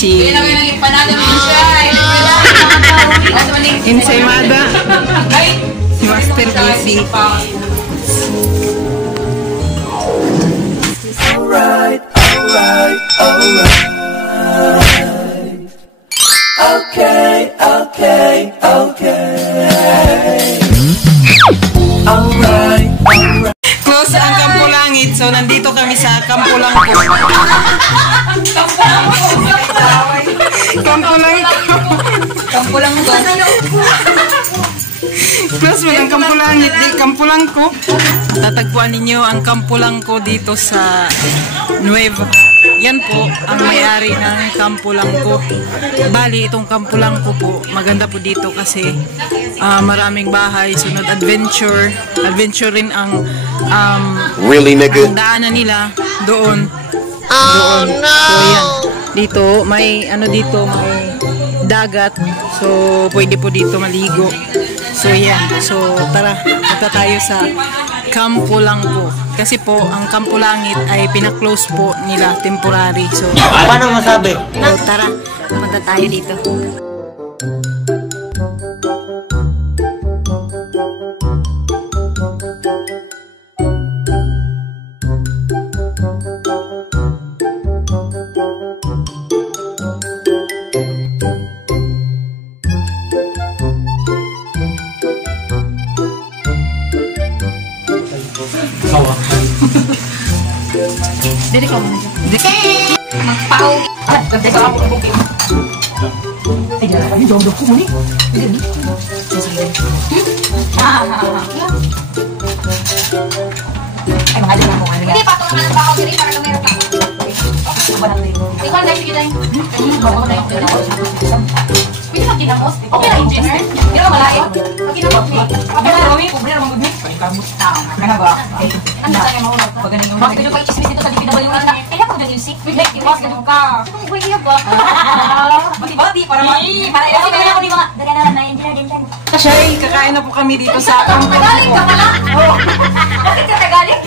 si Ensaymada, si Master DC. Alright, alright, alright. Okay, okay, okay. Alright, alright. Close ang Kampo Langit. So, nandito kami sa Kampo Langko. Kampo Langko. Kampo Langko. Close mo ng Kampo Langit. Di Kampo Langko. Tatagpuan ninyo ang Kampo Langko dito sa Nueva. Yan po ang may-ari ng Kampo Langko. Bali, itong Kampo Langko po, maganda po dito kasi maraming bahay, sunod adventure. Adventure rin ang really, nigga? ang daanan nila doon. Oh, no! So, yan. Dito, may dito, may dagat. So, pwede po dito maligo. So, yan. So, tara, punta tayo sa Kampo Langko. Kasi po, ang Kampo Langit ay pinaklose po nila temporary. So, paano masabi? So, tara, punta tayo dito. Dili ka muna dyan. Magpaw. Ganda ka ako ng bukid. Ay, dyan na kami. Jom-jom ko muna. Sige. Ay, mga dyan ako. Hindi, patong na ng bakaw diri para lumero ka. Ikaw na yung kita yung bago na yung pwede magkinamos. Okay na, engineer. Hindi naman malayo. Magkinamos mo. Okay na, Romy. Kubre naman gudmi. Pagkamot na. Ano ba? Ano sa kanya mahulog? Paganin yung mga video kayo chismis dito sa DPW yung anak. Kaya ako dyan yung sick. Make iwas ganun ka. Kung buhay niya ba? Bati-bati. Para kasi kaya ako di mga daganaran na engineer din dyan. Kashay, kakain na po kami dito sa Kampo Langko. Tagaling ka pala? Bakit ka tagaling?